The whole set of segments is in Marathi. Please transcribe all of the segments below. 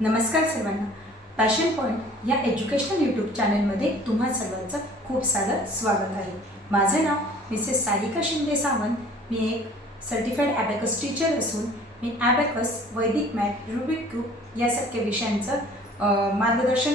नमस्कार सर्वांना. पॅशन पॉईंट या एज्युकेशनल यूट्यूब चॅनलमध्ये तुम्हा सर्वांचं खूप सारं स्वागत आहे. माझं नाव मिसेस सारिका शिंदे सावंत. मी एक सर्टिफाईड ॲबॅकस टीचर असून मी ॲबॅकस वैदिक मॅथ रुबिक क्यूब यासारख्या विषयांचं मार्गदर्शन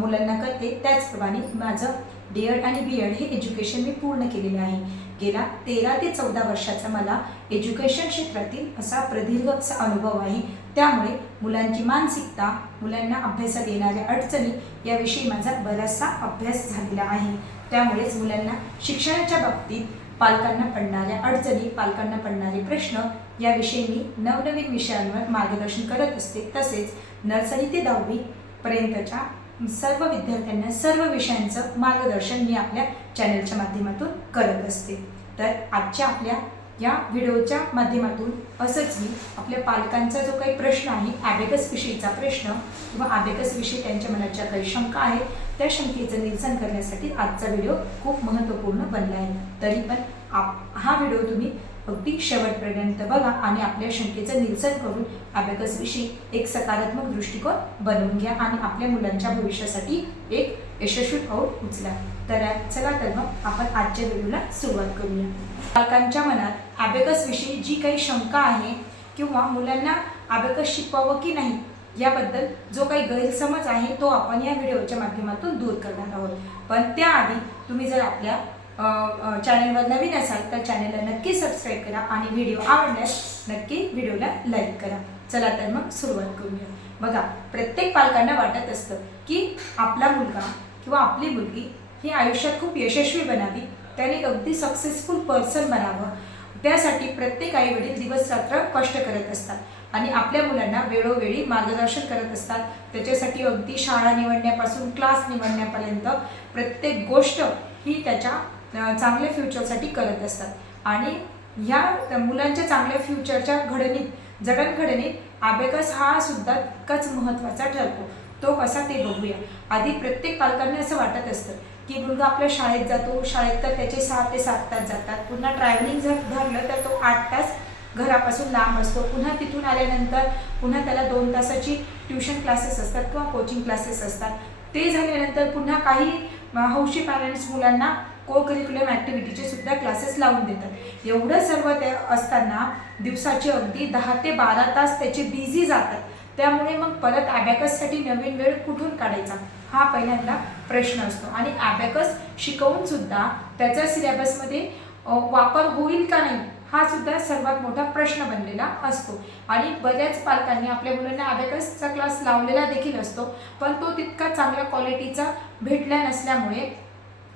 मुलांना करते. त्याचप्रमाणे माझं डी एड आणि बी एड हे एज्युकेशन मी पूर्ण केलेलं आहे. गेला तेरा ते चौदा वर्षाचा मला एज्युकेशन क्षेत्रातील असा प्रदीर्घ असा अनुभव आहे. त्यामुळे मुलांची मानसिकता मुलांना अभ्यासात येणाऱ्या अडचणी याविषयी माझा बराचसा अभ्यास झालेला आहे. त्यामुळेच मुलांना शिक्षणाच्या बाबतीत पालकांना पडणाऱ्या अडचणी पालकांना पडणारे प्रश्न याविषयी मी नवनवीन विषयांवर मार्गदर्शन करत असते. तसेच नर्सरी ते दहावी पर्यंतच्या सर्व विद्यार्थ्यांना सर्व विषयांचं मार्गदर्शन मी आपल्या चॅनलच्या माध्यमातून करत असते. तर आजच्या आपल्या या व्हिडिओच्या माध्यमातून असंच मी आपल्या पालकांचा जो काही प्रश्न आहे ॲबेकस विषयीचा प्रश्न किंवा ॲबेकस विषयी त्यांच्या मनात ज्या काही शंका आहेत त्या शंकेचं निरसन करण्यासाठी आजचा व्हिडिओ खूप महत्त्वपूर्ण बनला आहे. तरी पण आप हा व्हिडिओ तुम्ही अगदी शेवटपर्यंत बघा आणि आपल्या शंकेचं निरसन करून अभ्यासविषयी एक सकारात्मक दृष्टिकोन बनवून घ्या आणि आपल्या मुलांच्या भविष्यासाठी एक यशस्वी पाऊल उचला. तर चला तर मग आपण आजच्या व्हिडिओला सुरुवात करूया. पालकांच्या मनात अभ्यासविषयी जी काही शंका आहे किंवा मुलांना अभ्यास शिकवावं की नाही याबद्दल जो काही गैरसमज आहे तो आपण या व्हिडिओच्या माध्यमातून दूर करणार आहोत. पण त्याआधी तुम्ही जर आपल्या चॅनलवर नवीन असाल तर चॅनलला नक्की सबस्क्राईब करा आणि व्हिडिओ आवडल्यास नक्की व्हिडिओला लाईक करा. चला तर मग सुरुवात करूया. बघा प्रत्येक पालकांना वाटत असतं की आपला मुलगा किंवा आपली मुलगी ही आयुष्यात खूप यशस्वी बनावी त्याने अगदी सक्सेसफुल पर्सन बनावं. त्यासाठी प्रत्येक आई वडील दिवस रात्र कष्ट करत असतात आणि आपल्या मुलांना वेळोवेळी मार्गदर्शन करत असतात. त्याच्यासाठी अगदी शाळा निवडण्यापासून क्लास निवडण्यापर्यंत प्रत्येक गोष्ट ही त्याच्या चांगल्या फ्युचरसाठी करत असतात. आणि ह्या मुलांच्या चांगल्या फ्युचरच्या घडणीत जडणघडणीत अबेकस हा सुद्धा तितकाच महत्त्वाचा ठरतो. तो कसा ते बघूया. आधी प्रत्येक पालकांना असं वाटत असतं की मुलगा आपल्या शाळेत जातो शाळेत तर त्याचे सहा ते सात तास जातात. पुन्हा ट्रॅव्हलिंग जर धरलं तर तो आठ तास घरापासून लांब असतो. पुन्हा तिथून आल्यानंतर पुन्हा त्याला दोन तासाची ट्युशन क्लासेस असतात किंवा कोचिंग क्लासेस असतात. ते झाल्यानंतर पुन्हा काही हौशी पॅरेंट्स मुलांना को करिक्युलम ॲक्टिव्हिटीचे सुद्धा क्लासेस लावून देतात. एवढं सर्व ते असताना दिवसाचे अगदी दहा ते बारा तास त्याचे बिझी जातात. त्यामुळे मग परत ॲबॅकससाठी नवीन वेळ कुठून काढायचा? हा पहिल्यांदा प्रश्न असतो. आणि ॲबॅकस शिकवून सुद्धा त्याचा सिलेबसमध्ये वापर होईल का नाही हा सुद्धा सर्वात मोठा प्रश्न बनलेला असतो. आणि बऱ्याच पालकांनी आपल्या मुलांना अबॅकसचा क्लास लावलेला देखील असतो पण तो तितका चांगल्या क्वालिटीचा भेटला नसल्यामुळे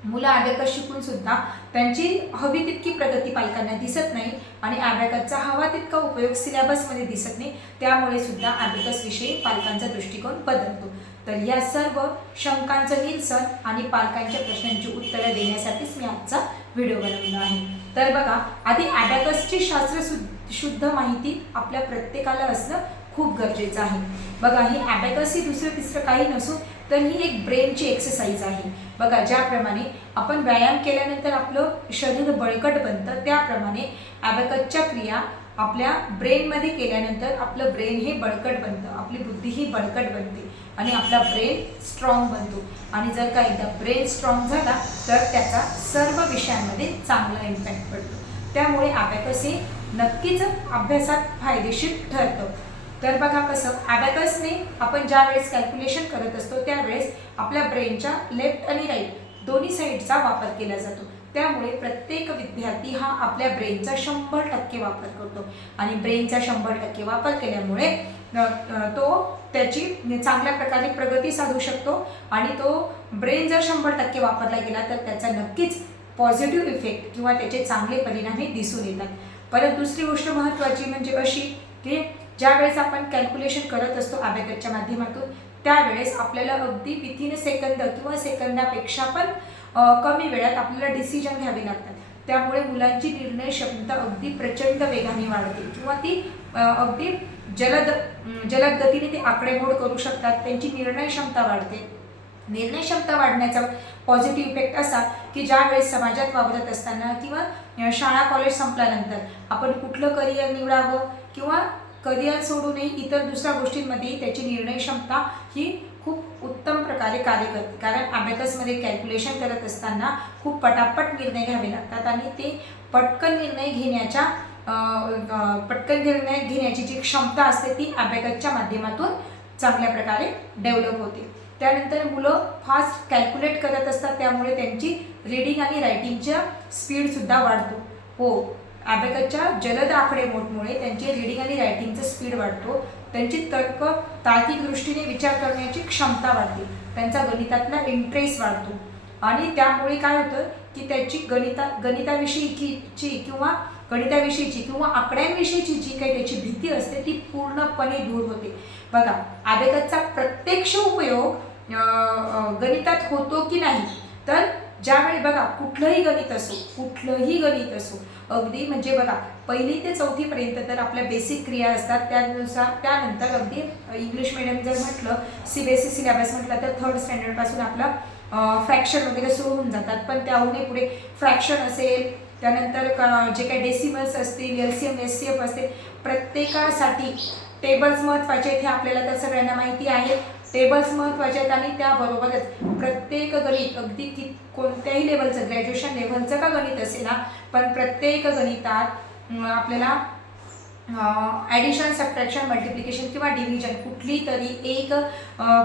मुलं अबॅकस शिकून सुद्धा त्यांची हवी तितकी प्रगती पालकांना दिसत नाही आणि अबॅकसचा हवा तितका उपयोग सिलेबसमध्ये दिसत नाही त्यामुळे सुद्धा अबॅकस विषयी पालकांचा दृष्टिकोन बदलतो. तर या सर्व शंकांचं निरसन आणि पालकांच्या प्रश्नांची उत्तरं देण्यासाठीच मी आजचा व्हिडिओ बनवला आहे. तर बघा आधी अबॅकसची शास्त्र शुद्ध माहिती आपल्या प्रत्येकाला असणं खूप गरजेचं आहे. बघा ही अबॅकस ही दुसरं तिसरं काही नसून तर ही एक ब्रेनची एक्सरसाइज आहे. बघा ज्याप्रमाणे आपण व्यायाम केल्यानंतर आपलं शरीर बळकट बनतं त्याप्रमाणे ॲबॅकसच्या क्रिया आपल्या ब्रेनमध्ये केल्यानंतर आपलं ब्रेन हे बळकट बनतं आपली बुद्धी ही बळकट बनते आणि आपला ब्रेन स्ट्रॉंग बनतो. आणि जर का एकदा ब्रेन स्ट्रॉंग झाला तर त्याचा सर्व विषयांमध्ये चांगला इम्पॅक्ट पडतो. त्यामुळे अबॅकस हे नक्कीच अभ्यासात फायदेशीर ठरतं. तर बघा कसं ॲबॅकसने आपण ज्या वेळेस कॅल्क्युलेशन करत असतो त्यावेळेस आपल्या ब्रेनच्या लेफ्ट आणि राईट दोन्ही साईडचा वापर केला जातो. त्यामुळे प्रत्येक विद्यार्थी हा आपल्या ब्रेनचा शंभर टक्के वापर करतो. आणि ब्रेनचा शंभर टक्के वापर केल्यामुळे तो त्याची चांगल्या प्रकारे प्रगती साधू शकतो. आणि तो ब्रेन जर शंभर टक्के वापरला गेला तर त्याचा नक्कीच पॉझिटिव्ह इफेक्ट किंवा त्याचे चांगले परिणाम हे दिसून येतात. परत दुसरी गोष्ट महत्त्वाची म्हणजे अशी की ज्या वेळेस आपण कॅल्क्युलेशन करत असतो अबॅकसच्या माध्यमातून त्यावेळेस आपल्याला अगदी विथिन सेकंद किंवा सेकंदापेक्षा पण कमी वेळात आपल्याला डिसिजन घ्यावे लागतात. त्यामुळे मुलांची निर्णय क्षमता अगदी प्रचंड वेगाने वाढते किंवा ती अगदी जलद जलद गतीने ते आकडेमोड करू शकतात. त्यांची निर्णय क्षमता वाढते. निर्णय क्षमता वाढण्याचा पॉझिटिव्ह इफेक्ट असा की ज्या वेळेस समाजात वावरत असताना किंवा शाळा कॉलेज संपल्यानंतर आपण कुठलं करिअर निवडावं किंवा करिअर सोडूनही इतर दुसऱ्या गोष्टींमध्ये त्याची निर्णय क्षमता ही खूप उत्तम प्रकारे कार्य करते. कारण अभ्यासमध्ये कॅल्क्युलेशन करत असताना खूप पटापट निर्णय घ्यावे लागतात आणि ते पटकन निर्णय घेण्याच्या पटकन निर्णय घेण्याची जी क्षमता असते ती अभ्यागतच्या माध्यमातून चांगल्या प्रकारे डेव्हलप होते. त्यानंतर मुलं फास्ट कॅल्क्युलेट करत असतात त्यामुळे त्यांची रीडिंग आणि रायटिंगच्या स्पीडसुद्धा वाढतो. हो अबॅकसच्या जलद आकडेमोटमुळे त्यांची रीडिंग आणि रायटिंगचा स्पीड वाढतो. त्यांची तर्क तार्किक दृष्टीने विचार करण्याची क्षमता वाढते. त्यांचा गणितातला इंटरेस्ट वाढतो. आणि त्यामुळे काय होतं की त्याची गणिता गणिताविषयीची किंवा गणिताविषयीची किंवा आकड्यांविषयीची जी काही त्याची भीती असते ती पूर्णपणे दूर होते. बघा आबेकसचा प्रत्यक्ष उपयोग गणितात होतो की नाही? तर ज्यावेळी बघा कुठलंही गणित असो कुठलंही गणित असो अगदी म्हणजे बघा पहिली ते चौथीपर्यंत तर आपल्या बेसिक क्रिया असतात. त्यानुसार त्यानंतर अगदी इंग्लिश मिडियम जर म्हटलं C B S E syllabus म्हटलं तर थर्ड स्टँडर्डपासून आपला फ्रॅक्शन वगैरे सुरू होऊन जातात. पण त्याहूनही पुढे फ्रॅक्शन असेल त्यानंतर जे काही डेसिमल्स असतील L C M S C F असतील प्रत्येकासाठी टेबल्स महत्त्वाचे आहेत हे आपल्याला तर सगळ्यांना माहिती आहे. टेबल्स महत्त्वाचे आहेत आणि त्याबरोबरच प्रत्येक गणित अगदी कि कोणत्याही लेवलचं ग्रॅज्युएशन लेवलचं का गणित असेल ना पण प्रत्येक गणितात आपल्याला ॲडिशन सबट्रॅक्शन मल्टिप्लिकेशन किंवा डिव्हिजन कुठली तरी एक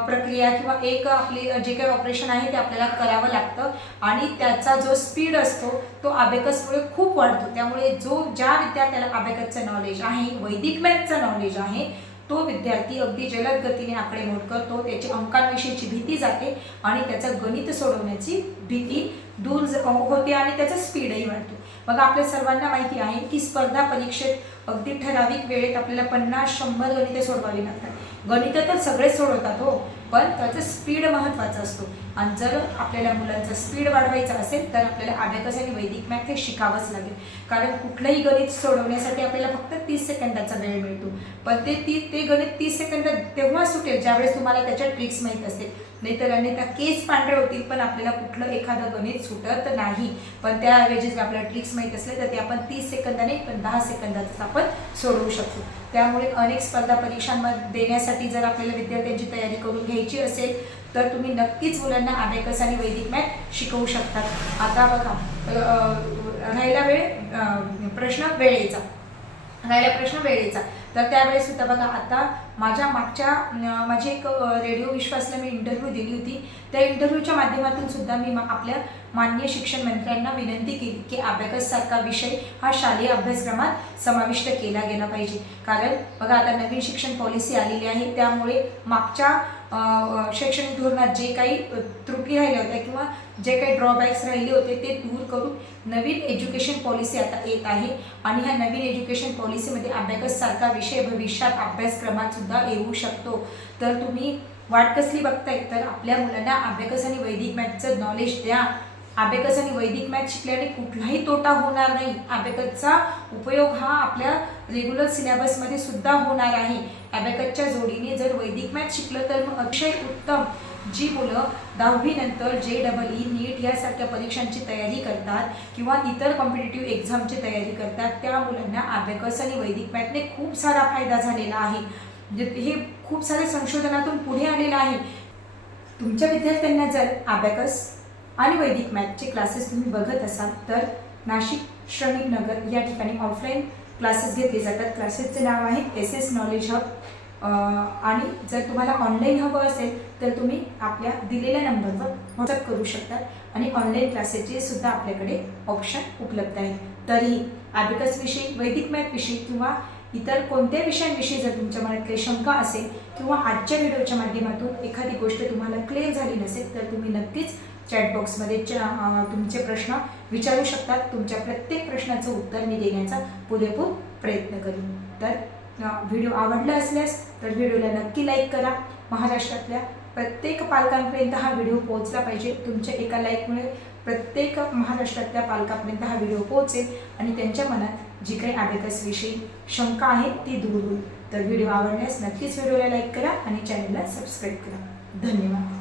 प्रक्रिया किंवा एक आपली जे काही ऑपरेशन आहे ते आपल्याला करावं लागतं. आणि त्याचा जो स्पीड असतो तो अबेकसमुळे खूप वाढतो. त्यामुळे जो ज्या विद्यार्थ्याला अबेकसचं नॉलेज आहे वैदिक मॅथचं नॉलेज आहे तो विद्यार्थी अगदी जलद गतीने आकडेमोड करतो. त्याची अंकांविषयीची भीती जाते आणि त्याचं गणित सोडवण्याची भीती दूर होते आणि त्याचा स्पीडही वाढतो. मग आपल्या सर्वांना माहिती आहे की स्पर्धा परीक्षेत अगदी ठराविक वेळेत आपल्याला पन्नास शंभर गणिते सोडवावी लागतात. गणितं तर सगळेच सोडवतात हो. पण त्याचं स्पीड महत्त्वाचा असतो. आणि जर आपल्याला मुलांचा स्पीड वाढवायचा असेल तर आपल्याला अभ्यास आणि वैदिक मॅथ हे शिकावंच लागेल. कारण कुठलंही गणित सोडवण्यासाठी आपल्याला फक्त तीस सेकंदाचा वेळ मिळतो. पण ते ती ते गणित तीस सेकंद तेव्हा सुटेल ज्यावेळेस तुम्हाला त्याच्या ट्रिक्स माहीत असतील. नाहीतर अन्यथा केस पांढरे होतील पण आपल्याला कुठलं एखादं गणित सुटत नाही. पण त्याऐवजी जर आपल्याला ट्रिक्स माहीत असले तर ते आपण तीस सेकंदाने पण दहा सेकंदातच आपण सोडवू शकतो. त्यामुळे अनेक स्पर्धा परीक्षांमध्ये देण्यासाठी जर आपल्याला विद्यार्थ्यांची तयारी करून घ्यायची असेल तर तुम्ही नक्कीच मुलांना अबॅकस आणि वैदिक मॅथ शिकवू शकतात आता बघा राहायला राहिला वेळ प्रश्न वेळेचा. राहिला प्रश्न वेळेचा. तर त्यावेळेस सुद्धा बघा आता माझ्या मागच्या माझी एक रेडिओ विश्वासला मी इंटरव्ह्यू दिली होती. त्या इंटरव्ह्यूच्या माध्यमातून सुद्धा मी आपल्या माननीय शिक्षण मंत्र्यांना विनंती केली की अभ्यासासारखा विषय हा शालेय अभ्यासक्रमात समाविष्ट केला गेला पाहिजे. कारण बघा आता नवीन शिक्षण पॉलिसी आलेली आहे. त्यामुळे मागच्या शैक्षणिक धोरणात जे काही त्रुटी राहिल्या होत्या किंवा जे काही ड्रॉबॅक्स राहिले होते ते दूर करून नवीन एज्युकेशन पॉलिसी आता येत आहे. आणि ह्या नवीन एज्युकेशन पॉलिसीमध्ये अबॅकस सारखा विषय भविष्यात अभ्यासक्रमात सुद्धा येऊ शकतो. तर तुम्ही वाट कसली बघताय? तर आपल्या मुलांना अभ्यागस आणि वैदिक मॅथचं नॉलेज द्या. अभ्यागस आणि वैदिक मॅथ शिकल्याने कुठलाही तोटा होणार नाही. अबॅकसचा उपयोग हा आपल्या रेग्युलर सिलेबसमध्ये सुद्धा होणार आहे. अबॅकसच्या जोडीने जर वैदिक मॅथ शिकलं तर मग अतिशय उत्तम जी मुलं दहावीनंतर जे डबल ई नीट यासारख्या परीक्षांची तयारी करतात किंवा इतर कॉम्पिटेटिव्ह एक्झामची तयारी करतात त्या मुलांना अभ्याकस आणि वैदिक मॅथने खूप सारा फायदा झालेला आहे. जे- हे खूप साऱ्या संशोधनातून पुढे आलेलं आहे. तुमच्या विद्यार्थ्यांना जर अबॅकस आणि वैदिक मॅथचे क्लासेस तुम्ही बघत असाल तर नाशिक श्रमिक नगर या ठिकाणी ऑफलाईन क्लासेस घेतले जातात. क्लासेसचे नाव आहे एस एस नॉलेज हब आणि जर तुम्हाला ऑनलाईन हवं असेल तर तुम्ही आपल्या दिलेल्या नंबरवर व्हॉट्सअप करू शकतात. आणि ऑनलाईन क्लासेसचे सुद्धा आपल्याकडे ऑप्शन उपलब्ध आहेत. तरीही अबॅकस विषयी वैदिक मॅथविषयी किंवा इतर कोणत्या विषयांविषयी जर तुमच्या मनात काही शंका असेल किंवा आजच्या व्हिडिओच्या माध्यमातून एखादी गोष्ट तुम्हाला क्लिअर झाली नसेल तर तुम्ही नक्कीच चॅटबॉक्समध्ये च तुमचे प्रश्न विचारू शकतात. तुमच्या प्रत्येक प्रश्नाचं उत्तर मी देण्याचा पुरेपूर प्रयत्न करीन. तर व्हिडिओ आवडला असल्यास तर व्हिडिओला नक्की लाईक करा. महाराष्ट्रातल्या प्रत्येक पालकांपर्यंत हा व्हिडिओ पोहोचला पाहिजे. तुमच्या एका लाईकमुळे प्रत्येक महाराष्ट्रातल्या पालकापर्यंत हा व्हिडिओ पोहोचेल आणि त्यांच्या मनात जी काही अभ्यासविषयी शंका आहे ती दूर होईल. तर व्हिडिओ आवडल्यास नक्कीच व्हिडिओला लाईक करा आणि चॅनलला सबस्क्राईब करा. धन्यवाद.